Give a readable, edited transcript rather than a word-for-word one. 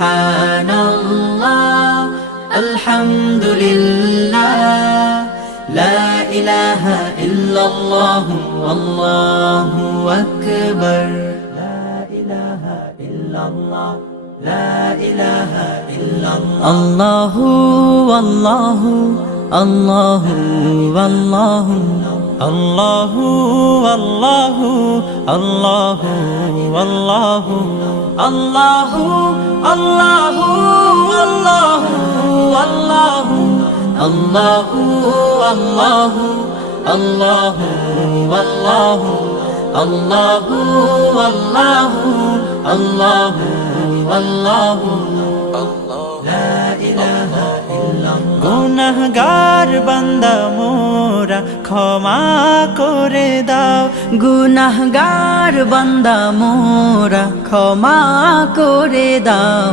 সুবহানাল্লাহ আলহামদুলিল্লাহ লা ইলাহা ইল্লাল্লাহ আল্লাহু আকবার লা ইলাহা ইল্লাল্লাহ লা ইলাহা ইল্লাল্লাহ আল্লাহু আল্লাহু আল্লাহু আল্লাহু আল্লাহু আল্লাহু আল্লাহু আল্লাহু আল্লাহু আল্লাহু আল্লাহু আল্লাহু আল্লাহু আল্লাহু আল্লাহু আল্লাহু আল্লাহু আল্লাহু আল্লাহু লা ইলাহা ইল্লাল্লাহ গুনাহগার বান্দা মোরা ক্ষমা করে দাও গুনাহগার বান্দা মোরা ক্ষমা করে দাও